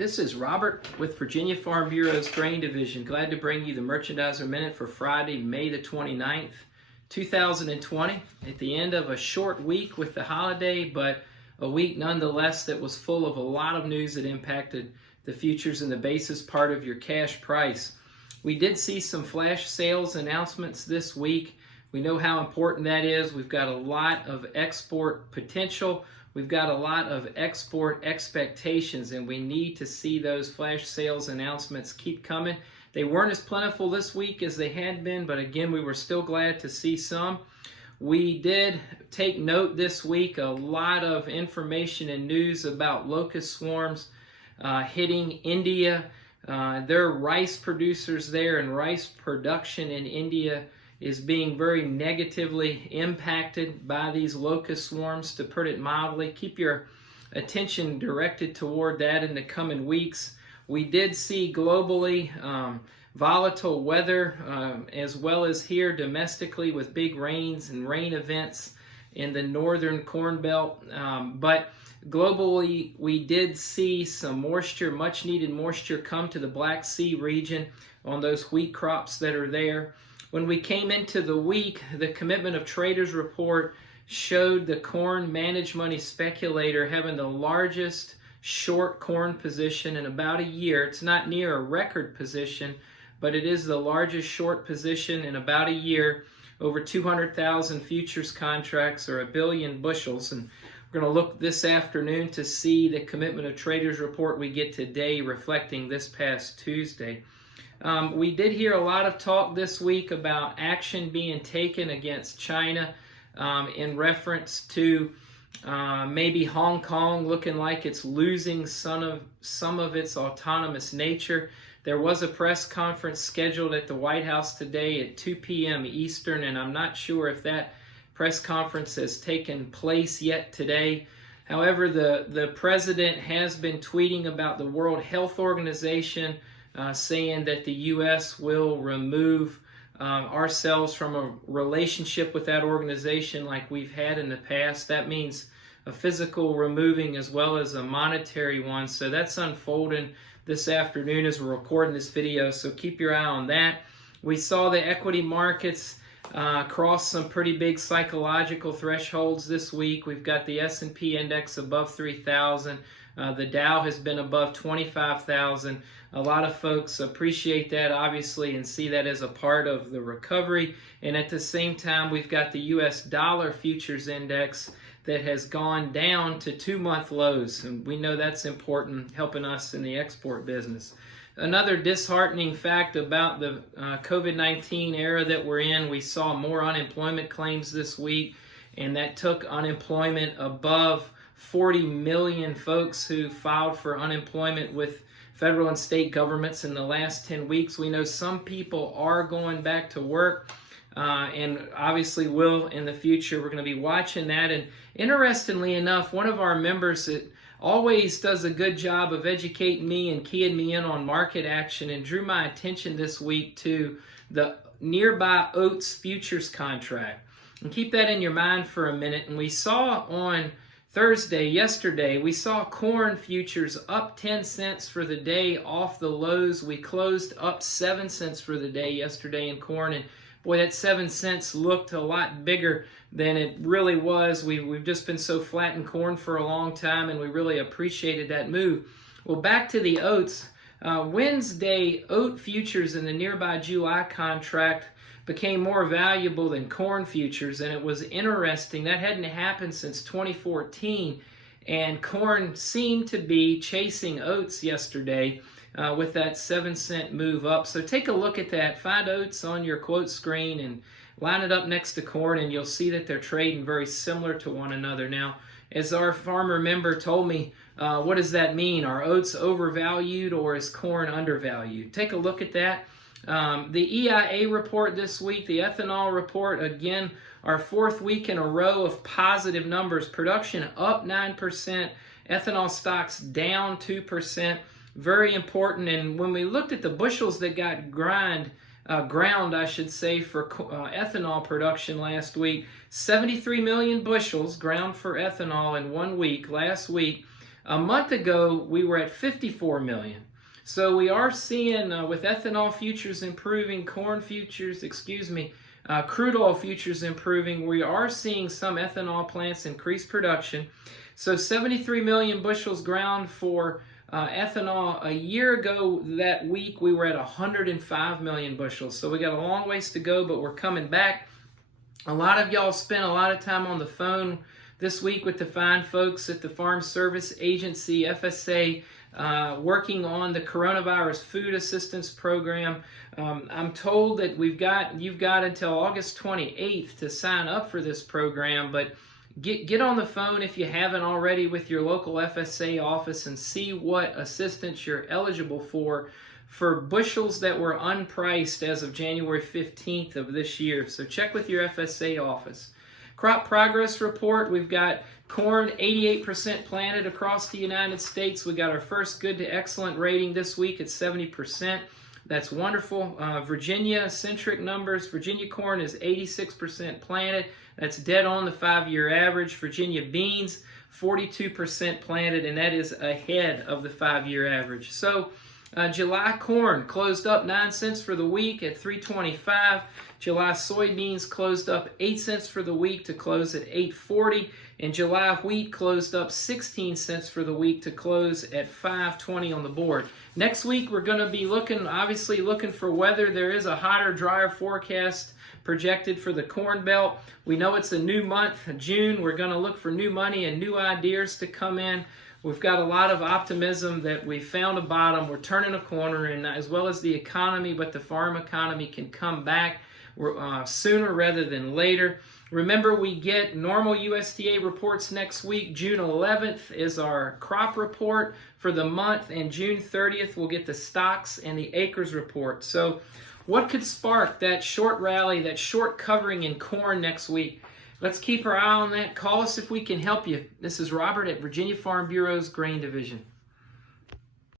This is Robert with Virginia Farm Bureau's Grain Division. Glad to bring you the Merchandiser Minute for Friday, May the 29th, 2020. At the end of a short week with the holiday, but a week nonetheless that was full of a lot of news that impacted the futures and the basis part of your cash price. We did see some flash sales announcements this week. We know how important that is. We've got a lot of export potential. We've got a lot of export expectations, and we need to see those flash sales announcements keep coming. They weren't as plentiful this week as they had been, but again, we were still glad to see some. We did take note this week, a lot of information and news about locust swarms hitting India. There are rice producers there, and rice production in India is being very negatively impacted by these locust swarms, to put it mildly. Keep your attention directed toward that in the coming weeks. We did see globally volatile weather, as well as here domestically with big rains and rain events in the northern Corn Belt. But globally, we did see some moisture, much needed moisture, come to the Black Sea region on those wheat crops that are there. When we came into the week, the Commitment of Traders report showed the corn managed money speculator having the largest short corn position in about a year. It's not near a record position, but it is the largest short position in about a year, over 200,000 futures contracts, or 1 billion bushels. And we're going to look this afternoon to see the Commitment of Traders report we get today reflecting this past Tuesday. We did hear a lot of talk this week about action being taken against China in reference to maybe Hong Kong looking like it's losing some of its autonomous nature. There was a press conference scheduled at the White House today at 2 p.m. Eastern, and I'm not sure if that press conference has taken place yet today. However, the president has been tweeting about the World Health Organization, saying that the U.S. will remove ourselves from a relationship with that organization like we've had in the past. That means a physical removing as well as a monetary one. So that's unfolding this afternoon as we're recording this video, so keep your eye on that. We saw the equity markets cross some pretty big psychological thresholds this week. We've got the S&P index above 3,000. The Dow has been above 25,000. A lot of folks appreciate that, obviously, and see that as a part of the recovery. And at the same time, we've got the U.S. dollar futures index that has gone down to 2-month lows. And we know that's important, helping us in the export business. Another disheartening fact about the COVID-19 era that we're in, we saw more unemployment claims this week, and that took unemployment above 40 million folks who filed for unemployment with federal and state governments in the last 10 weeks. We know some people are going back to work and obviously will in the future. We're going to be watching that. And interestingly enough, one of our members that always does a good job of educating me and keying me in on market action and drew my attention this week to the nearby Oats futures contract. And keep that in your mind for a minute. And we saw on yesterday, we saw corn futures up 10 cents for the day off the lows. We closed up 7 cents for the day yesterday in corn, and boy, that 7 cents looked a lot bigger than it really was. We've just been so flat in corn for a long time, and we really appreciated that move. Well, back to the oats. Wednesday, oat futures in the nearby July contract became more valuable than corn futures, and it was interesting. That hadn't happened since 2014, and corn seemed to be chasing oats yesterday with that 7-cent move up. So take a look at that. Find oats on your quote screen and line it up next to corn, and you'll see that they're trading very similar to one another. Now, as our farmer member told me, what does that mean? Are oats overvalued or is corn undervalued? Take a look at that. The EIA report this week, the ethanol report, again, our 4th week in a row of positive numbers. Production up 9%, ethanol stocks down 2%. Very important. And when we looked at the bushels that got ground, I should say, for ethanol production last week, 73 million bushels ground for ethanol in 1 week last week. A month ago, we were at 54 million. So we are seeing, with ethanol futures improving, corn futures, crude oil futures improving, we are seeing some ethanol plants increase production. So 73 million bushels ground for ethanol. A year ago that week, we were at 105 million bushels. So we got a long ways to go, but we're coming back. A lot of y'all spent a lot of time on the phone this week with the fine folks at the Farm Service Agency, FSA, working on the Coronavirus Food Assistance Program. I'm told that you've got until August 28th to sign up for this program, but get on the phone if you haven't already with your local FSA office and see what assistance you're eligible for bushels that were unpriced as of January 15th of this year. So check with your FSA office. Crop progress report, we've got corn 88% planted across the United States. We got our first good to excellent rating this week at 70%. That's wonderful. Virginia centric numbers, Virginia corn is 86% planted. That's dead on the 5-year average. Virginia beans, 42% planted, and that is ahead of the 5-year average. So July corn closed up 9 cents for the week at $3.25. July soybeans closed up 8 cents for the week to close at $8.40. And July wheat closed up 16 cents for the week to close at $5.20 on the board. Next week, we're going to be obviously looking for weather. There is a hotter, drier forecast projected for the Corn Belt. We know it's a new month, June. We're going to look for new money and new ideas to come in. We've got a lot of optimism that we found a bottom. We're turning a corner, and as well as the economy, but the farm economy can come back sooner rather than later. Remember, we get normal USDA reports next week. June 11th is our crop report for the month, and June 30th we'll get the stocks and the acres report. So what could spark that short rally, that short covering in corn next week? Let's keep our eye on that. Call us if we can help you. This is Robert at Virginia Farm Bureau's Grain Division.